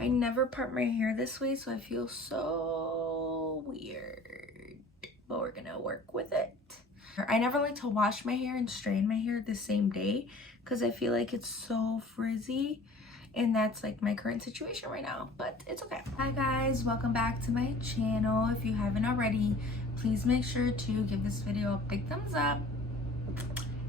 I never part my hair this way, so I feel so weird, but we're gonna work with it. I never like to wash my hair and straighten my hair the same day because I feel like it's so frizzy, and that's like my current situation right now, but it's okay. Hi guys, welcome back to my channel. If you haven't already, please make sure to give this video a big thumbs up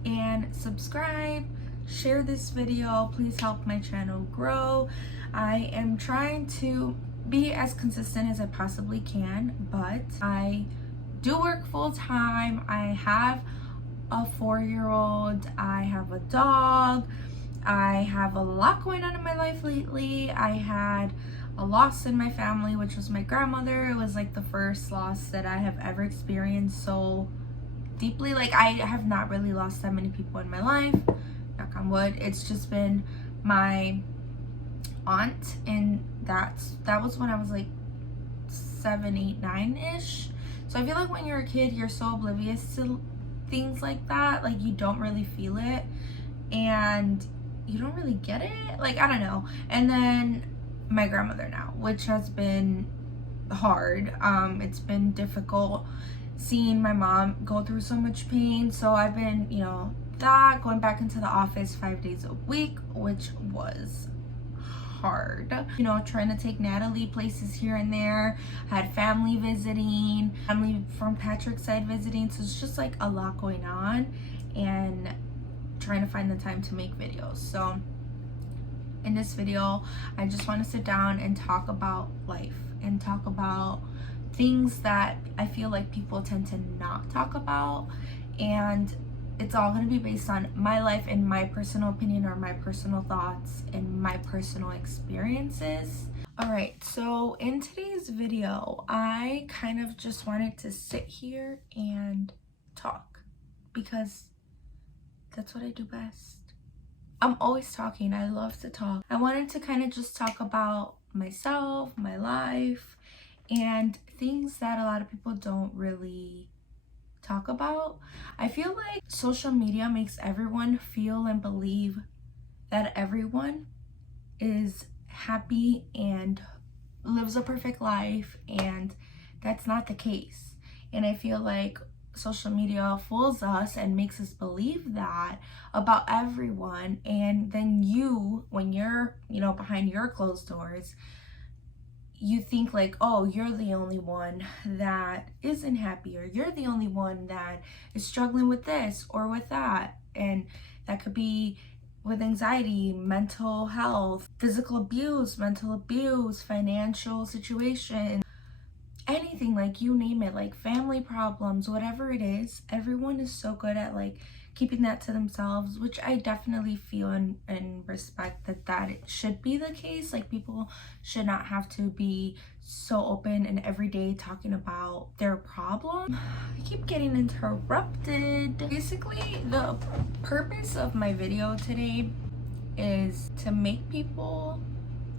and subscribe. Share this video. Please help my channel grow. I am trying to be as consistent as I possibly can, but I do work full-time. I have a 4-year-old. I have a dog. I have a lot going on in my life lately. I had a loss in my family, which was my grandmother. It was like the first loss that I have ever experienced so deeply. Like, I have not really lost that many people in my life, knock on wood. It's just been my aunt, and that was when I was like 7, 8, 9-ish. So I feel like when you're a kid, you're so oblivious to things like that. Like, you don't really feel it and you don't really get it. Like, I don't know. And then my grandmother now, which has been hard. It's been difficult seeing my mom go through so much pain. So I've been, going back into the office 5 days a week, which was hard. Trying to take Natalie places here and there. I had family visiting, family from Patrick's side visiting. So it's just like a lot going on and trying to find the time to make videos. So in this video, I just want to sit down and talk about life and talk about things that I feel like people tend to not talk about, and it's all going to be based on my life and my personal opinion or my personal thoughts and my personal experiences. All right, so in today's video, I kind of just wanted to sit here and talk because that's what I do best. I'm always talking. I love to talk. I wanted to kind of just talk about myself, my life, and things that a lot of people don't really talk about. I feel like social media makes everyone feel and believe that everyone is happy and lives a perfect life, and that's not the case. And I feel like social media fools us and makes us believe that about everyone, and then when you're behind your closed doors, you think like, oh, you're the only one that isn't happy, or you're the only one that is struggling with this or with that. And that could be with anxiety, mental health, physical abuse, mental abuse, financial situation, anything, like you name it, like family problems, whatever it is. Everyone is so good at like keeping that to themselves, which I definitely feel and respect that it should be the case. Like, people should not have to be so open and every day talking about their problem. I keep getting interrupted. Basically, the purpose of my video today is to make people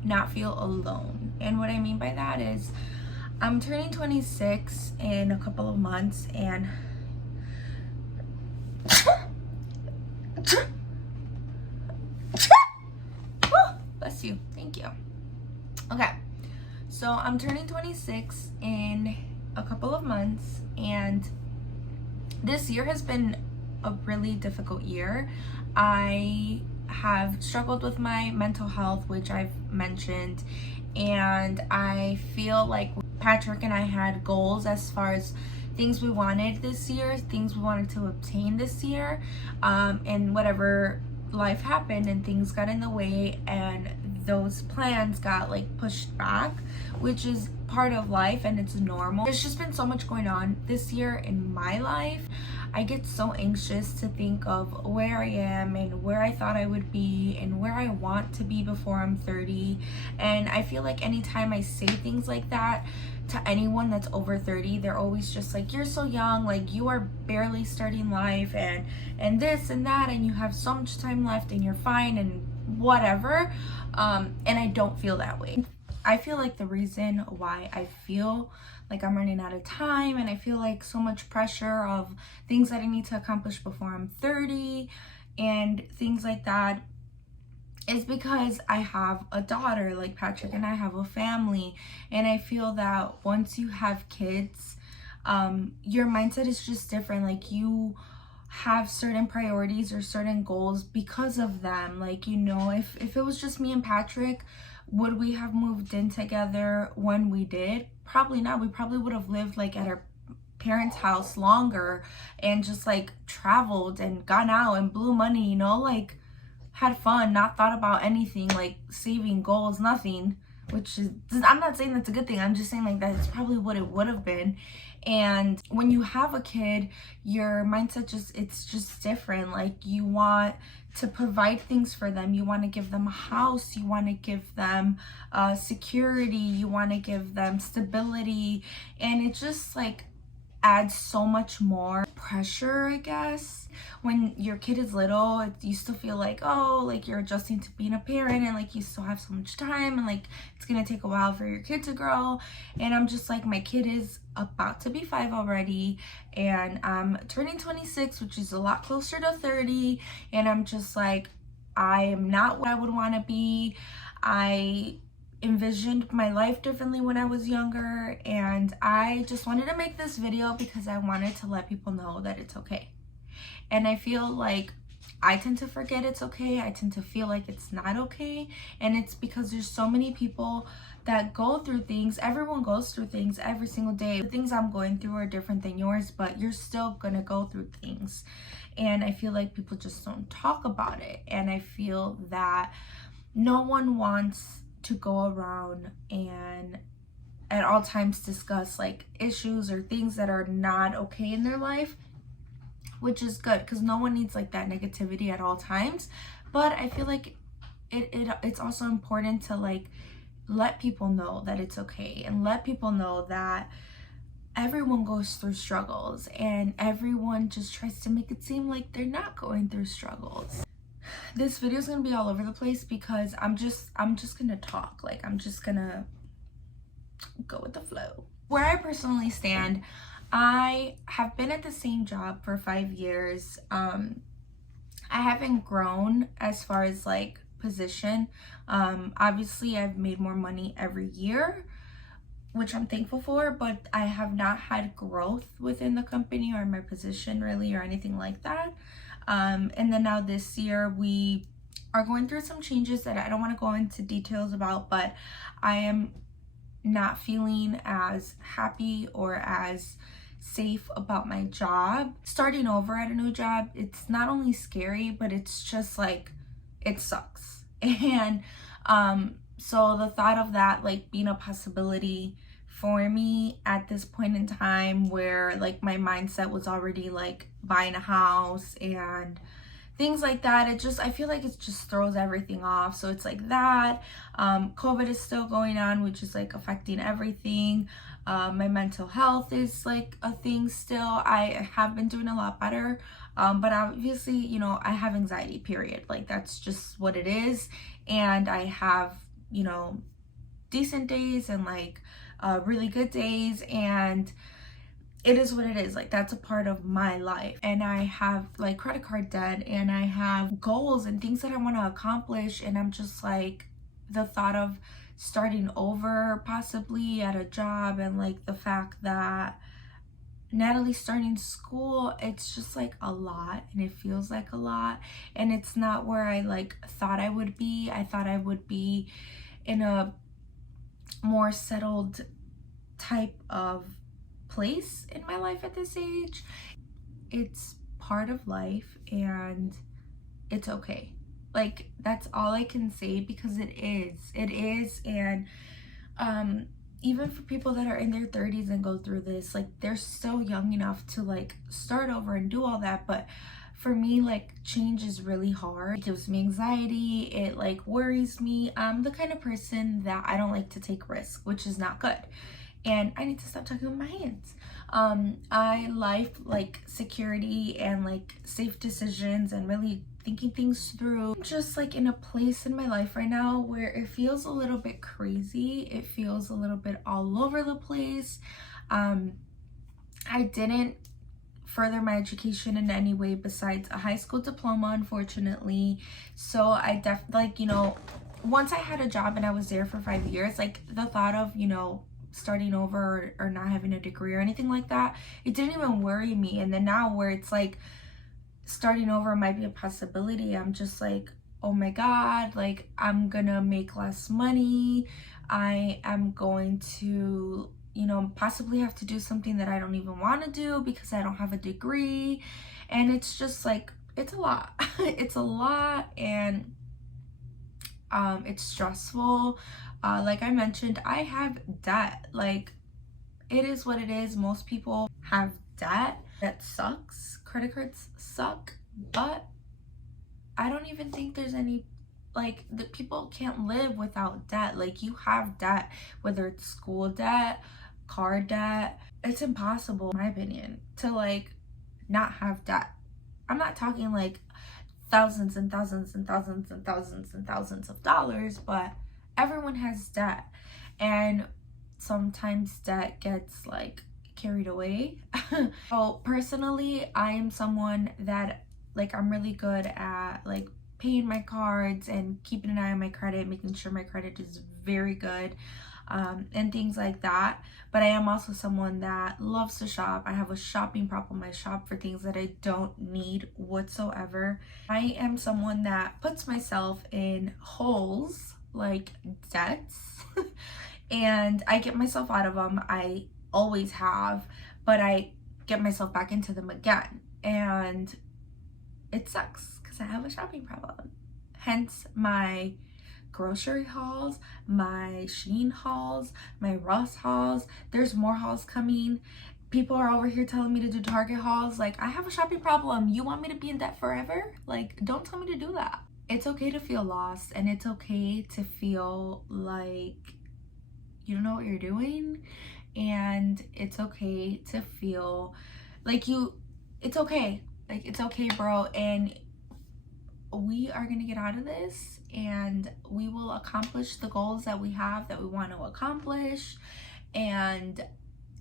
not feel alone. And what I mean by that is, I'm turning 26 in a couple of months, and bless you, thank you. Okay, so I'm turning 26 in a couple of months, and this year has been a really difficult year. I have struggled with my mental health, which I've mentioned, and I feel like Patrick and I had goals as far as things we wanted this year, things we wanted to obtain this year, and whatever life happened and things got in the way, and those plans got like pushed back, which is part of life and it's normal. There's just been so much going on this year in my life. I get so anxious to think of where I am and where I thought I would be and where I want to be before I'm 30. And I feel like anytime I say things like that to anyone that's over 30, they're always just like, you're so young, like you are barely starting life, and this and that, and you have so much time left and you're fine and whatever. And I don't feel that way. I feel like the reason why I feel like I'm running out of time and I feel like so much pressure of things that I need to accomplish before I'm 30 and things like that is because I have a daughter, like Patrick and I have a family, and I feel that once you have kids, your mindset is just different. Like, you have certain priorities or certain goals because of them. Like, you know, if it was just me and Patrick, would we have moved in together when we did? Probably not. We probably would have lived like at our parents' house longer and just like traveled and gone out and blew money, you know, like had fun, not thought about anything, like saving goals, nothing. Which is, I'm not saying that's a good thing, I'm just saying like that's probably what it would have been. And when you have a kid, your mindset it's just different. Like, you want to provide things for them, you want to give them a house, you want to give them security, you want to give them stability, and it just like adds so much more pressure, I guess. When your kid is little, you still feel like, oh, like you're adjusting to being a parent, and like you still have so much time, and like it's gonna take a while for your kid to grow. And I'm just like, my kid is about to be 5 already, and I'm turning 26, which is a lot closer to 30, and I'm just like, I am not what I would want to be. I envisioned my life differently when I was younger, and I just wanted to make this video because I wanted to let people know that it's okay. And I feel like I tend to forget it's okay. I tend to feel like it's not okay, and it's because there's so many people that go through things. Everyone goes through things every single day. The things I'm going through are different than yours, but you're still gonna go through things, and I feel like people just don't talk about it. And I feel that no one wants to go around and at all times discuss like issues or things that are not okay in their life, which is good because no one needs like that negativity at all times. But I feel like it's also important to like let people know that it's okay, and let people know that everyone goes through struggles, and everyone just tries to make it seem like they're not going through struggles. This video is gonna be all over the place because I'm just gonna talk. Like, I'm just gonna go with the flow. Where I personally stand, I have been at the same job for 5 years. I haven't grown as far as like position. Obviously I've made more money every year, which I'm thankful for, but I have not had growth within the company or my position really, or anything like that. And then now this year we are going through some changes that I don't want to go into details about, but I am not feeling as happy or as safe about my job. Starting over at a new job, it's not only scary, but it's just like, it sucks. And so the thought of that like being a possibility for me at this point in time, where like my mindset was already like buying a house and things like that, I feel like it just throws everything off. So it's like that. COVID is still going on, which is like affecting everything. My mental health is like a thing still. I have been doing a lot better, but obviously, you know, I have anxiety, period. Like, that's just what it is. And I have, you know, decent days and like really good days, and it is what it is. Like, that's a part of my life. And I have like credit card debt, and I have goals and things that I want to accomplish, and I'm just like, the thought of starting over possibly at a job, and like the fact that Natalie's starting school, it's just like a lot, and it feels like a lot, and it's not where I like thought I would be. I thought I would be in a more settled type of place in my life at this age. It's part of life, and it's okay. Like, that's all I can say, because it is. And even for people that are in their 30s and go through this, like, they're still young enough to like start over and do all that. But for me, like, change is really hard. It gives me anxiety, it like worries me. I'm the kind of person that I don't like to take risks, which is not good, and I need to stop talking with my hands. I like security and like safe decisions and really thinking things through. I'm just like in a place in my life right now where it feels a little bit crazy. It feels a little bit all over the place. I didn't further my education in any way besides a high school diploma, unfortunately. So I definitely, like, you know, once I had a job and I was there for 5 years, like the thought of, you know, starting over or not having a degree or anything like that, it didn't even worry me. And then now where it's like starting over might be a possibility, I'm just like, oh my God, like I'm gonna make less money. I am going to, you know, possibly have to do something that I don't even want to do because I don't have a degree. And it's just like, it's a lot. It's a lot, and it's stressful. Like I mentioned, I have debt. Like, it is what it is. Most people have debt. That sucks. Credit cards suck, but I don't even think there's any, like, the people can't live without debt. Like, you have debt, whether it's school debt, car debt. It's impossible, in my opinion, to like not have debt. I'm not talking like thousands and thousands and thousands and thousands and thousands of dollars, but everyone has debt. And sometimes debt gets like carried away. So personally, I am someone that, like, I'm really good at like paying my cards and keeping an eye on my credit, making sure my credit is very good, and things like that. But I am also someone that loves to shop. I have a shopping problem. I shop for things that I don't need whatsoever. I am someone that puts myself in holes, like debts, and I get myself out of them. I always have, but I get myself back into them again. And it sucks because I have a shopping problem. Hence my grocery hauls, my Shein hauls, my Ross hauls. There's more hauls coming. People are over here telling me to do Target hauls. Like, I have a shopping problem. You want me to be in debt forever? Like, don't tell me to do that. It's okay to feel lost, and it's okay to feel like you don't know what you're doing, and it's okay to feel like it's okay. Like, it's okay, bro, and we are going to get out of this, and we will accomplish the goals that we have, that we want to accomplish. And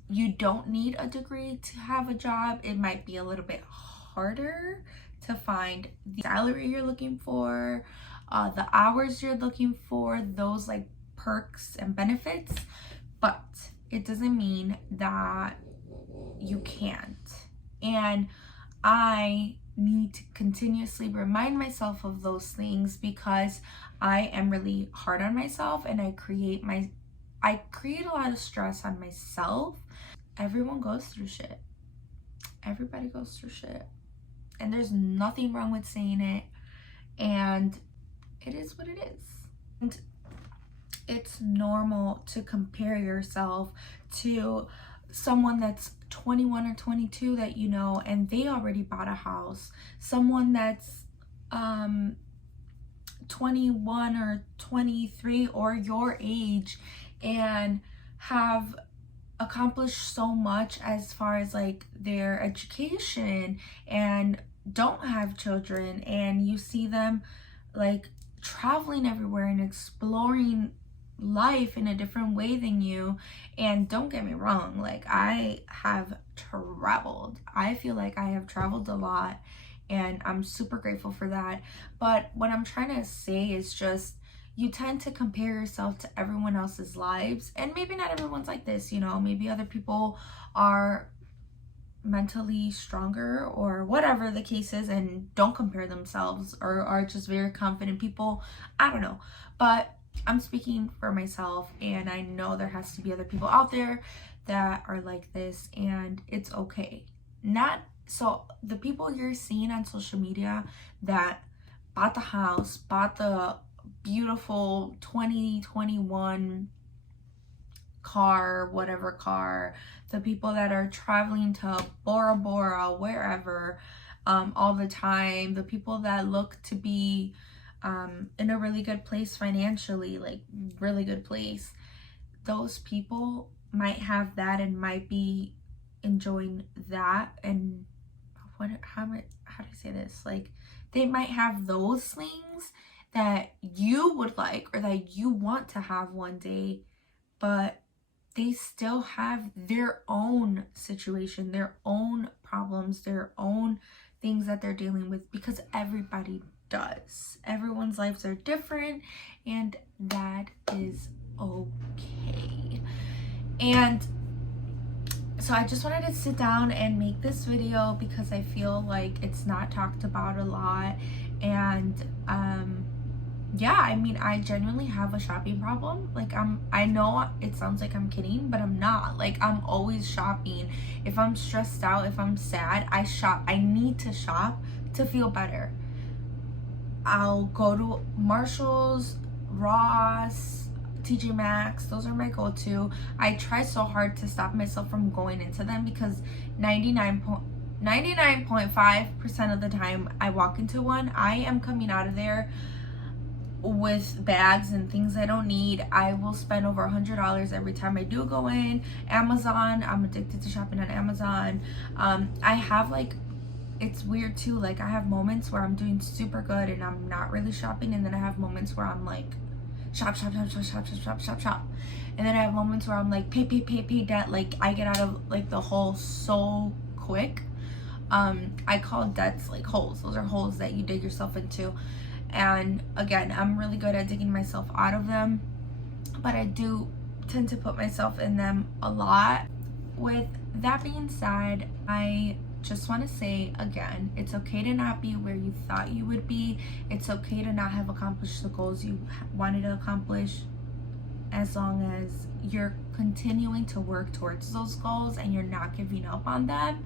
you don't need a degree to have a job. It might be a little bit harder to find the salary you're looking for, the hours you're looking for, those like perks and benefits, but it doesn't mean that you can't. And I need to continuously remind myself of those things because I am really hard on myself, and I create a lot of stress on myself. Everyone goes through shit. Everybody goes through shit. And there's nothing wrong with saying it. And it is what it is. And it's normal to compare yourself to someone that's 21 or 22 that you know, and they already bought a house. Someone that's 21 or 23 or your age and have accomplished so much as far as like their education and don't have children, and you see them like traveling everywhere and exploring life in a different way than you. And don't get me wrong, like, I have traveled. I feel like I have traveled a lot, and I'm super grateful for that. But what I'm trying to say is just, you tend to compare yourself to everyone else's lives, and maybe not everyone's like this, you know, maybe other people are mentally stronger or whatever the case is and don't compare themselves, or are just very confident people. I don't know, but I'm speaking for myself, and I know there has to be other people out there that are like this, and it's okay. Not so the people you're seeing on social media that bought the house, bought the beautiful 2021 car, whatever car, the people that are traveling to Bora Bora, wherever, all the time, the people that look to be in a really good place financially, like really good place, those people might have that and might be enjoying that. And how do I say this, like, they might have those things that you would like or that you want to have one day, but they still have their own situation, their own problems, their own things that they're dealing with, because everybody does. Everyone's lives are different, and that is okay. And so I just wanted to sit down and make this video because I feel like it's not talked about a lot. And yeah, I mean, I genuinely have a shopping problem. Like, I know it sounds like I'm kidding, but I'm not. Like, I'm always shopping. If I'm stressed out, if I'm sad, I shop. I need to shop to feel better. I'll go to Marshall's, Ross, TJ Maxx. Those are my go-to. I try so hard to stop myself from going into them because 99.5% of the time I walk into one, I am coming out of there with bags and things I don't need. I will spend over $100 every time I do go in. Amazon, I'm addicted to shopping on Amazon. I have, like, it's weird too, like, I have moments where I'm doing super good and I'm not really shopping, and then I have moments where I'm like shop. And then I have moments where I'm like pay debt. Like, I get out of like the hole so quick. I call debts like holes. Those are holes that you dig yourself into. And again, I'm really good at digging myself out of them, but I do tend to put myself in them a lot. With that being said, I just want to say again, it's okay to not be where you thought you would be. It's okay to not have accomplished the goals you wanted to accomplish, as long as you're continuing to work towards those goals and you're not giving up on them.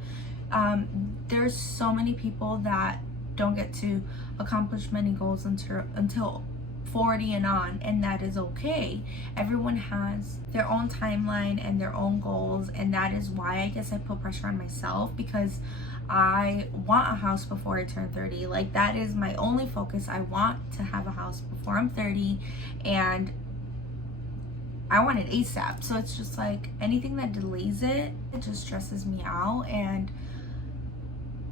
There's so many people that don't get to accomplish many goals until 40 and on, and that is okay. Everyone has their own timeline and their own goals, and that is why I guess I put pressure on myself, because I want a house before I turn 30. Like, that is my only focus. I want to have a house before I'm 30, and I want it ASAP. So it's just like anything that delays it just stresses me out. And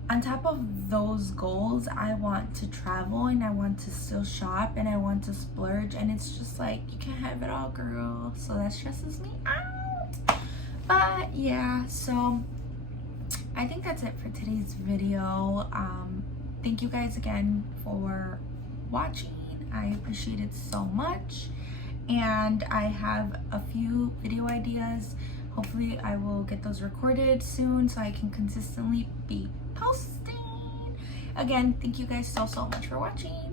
on top of those goals, I want to travel, and I want to still shop, and I want to splurge, and it's just like, you can't have it all, girl. So that stresses me out. But yeah, so I think that's it for today's video. Thank you guys again for watching. I appreciate it so much, and I have a few video ideas. Hopefully I will get those recorded soon so I can consistently be posting. Again, thank you guys so much for watching.